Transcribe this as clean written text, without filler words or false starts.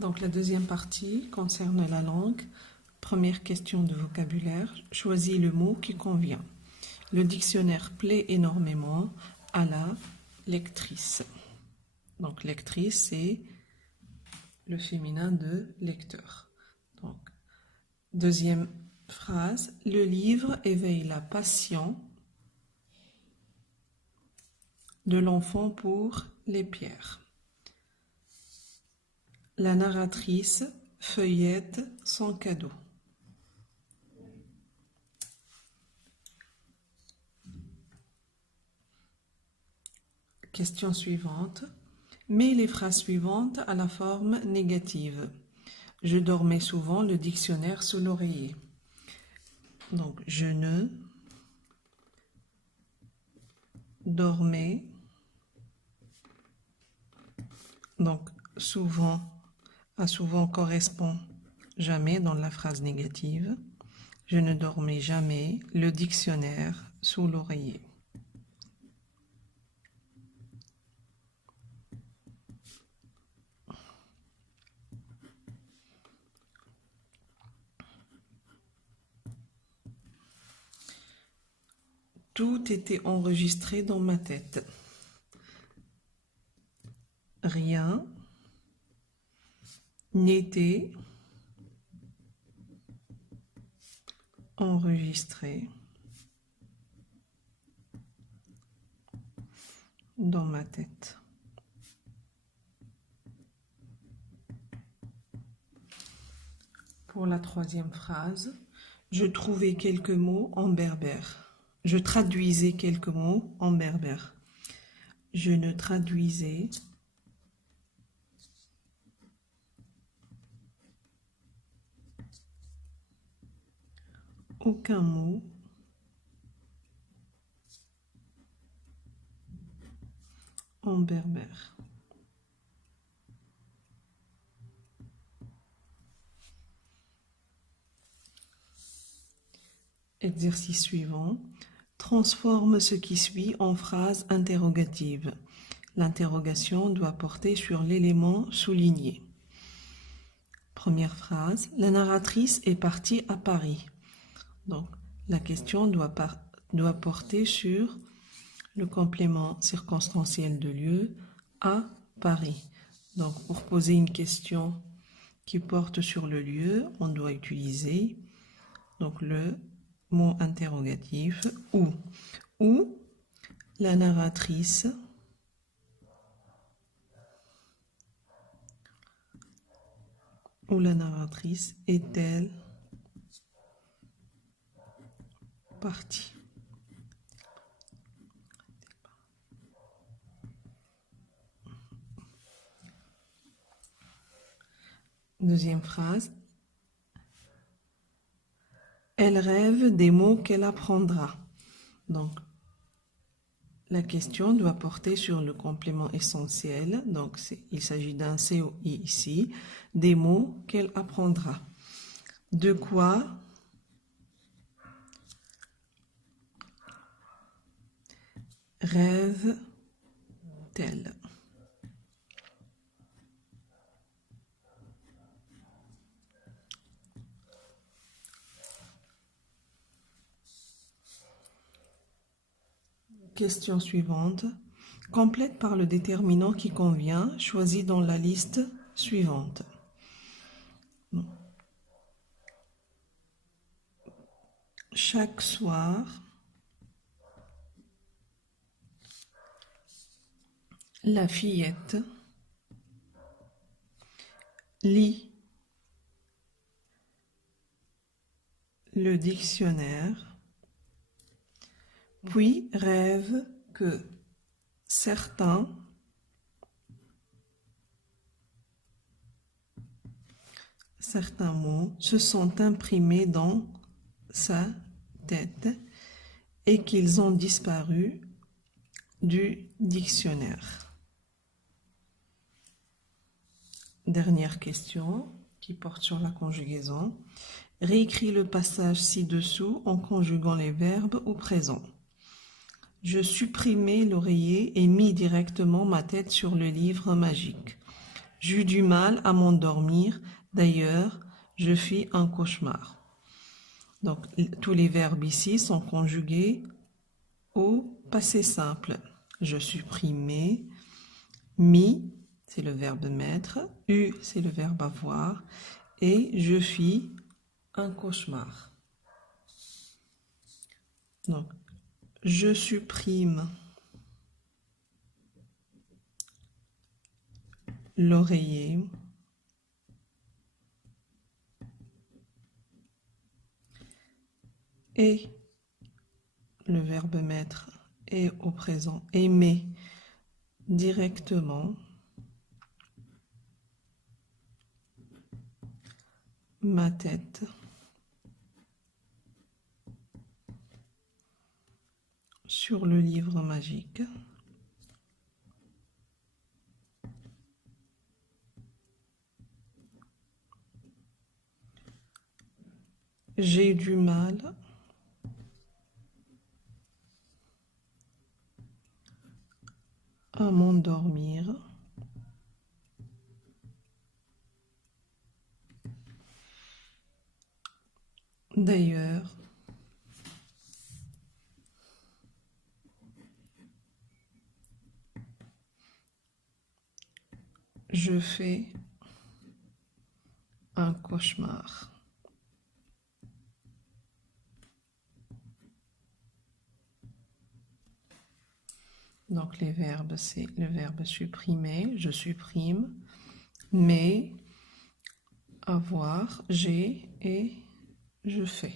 Donc la deuxième partie concerne la langue. Première question de vocabulaire. Choisis le mot qui convient. Le dictionnaire plaît énormément à la lectrice. Donc lectrice, c'est le féminin de lecteur. Donc, deuxième phrase. Le livre éveille la passion de l'enfant pour les pierres. La narratrice feuillette son cadeau. Question suivante. Mets les phrases suivantes à la forme négative. Je dormais souvent le dictionnaire sous l'oreiller. Donc, je ne dormais. Donc, souvent, à souvent correspond jamais dans la phrase négative. Je ne dormais jamais le dictionnaire sous l'oreiller. Tout était enregistré dans ma tête. Rien n'était enregistré dans ma tête. Pour la troisième phrase, je trouvais quelques mots en berbère. Je traduisais quelques mots en berbère. Je ne traduisais aucun mot en berbère. Exercice suivant. Transforme ce qui suit en phrase interrogative. L'interrogation doit porter sur l'élément souligné. Première phrase. La narratrice est partie à Paris. Donc, la question doit porter sur le complément circonstanciel de lieu à Paris. Donc, pour poser une question qui porte sur le lieu, on doit utiliser donc le mot interrogatif où la narratrice est-elle partie. Deuxième phrase. Elle rêve des mots qu'elle apprendra. Donc, la question doit porter sur le complément essentiel. Donc, il s'agit d'un COI ici. Des mots qu'elle apprendra. De quoi rêve-t-elle? Question suivante. Complète par le déterminant qui convient, choisi dans la liste suivante. Chaque soir, la fillette lit le dictionnaire, puis rêve que certains mots se sont imprimés dans sa tête et qu'ils ont disparu du dictionnaire. Dernière question qui porte sur la conjugaison. Réécris le passage ci-dessous en conjuguant les verbes au présent. Je supprimais l'oreiller et mis directement ma tête sur le livre magique. J'eus du mal à m'endormir. D'ailleurs, je fis un cauchemar. Donc, tous les verbes ici sont conjugués au passé simple. Je supprimais. Mi, c'est le verbe mettre. Eu, c'est le verbe avoir. Et je fis un cauchemar. Donc, je supprime l'oreiller. Et le verbe mettre est au présent. Aimer directement. Ma tête. Sur le livre magique. J'ai du mal à m'endormir. D'ailleurs, je fais un cauchemar. Donc les verbes, c'est le verbe supprimer, je supprime, mais, avoir, j'ai et je fais.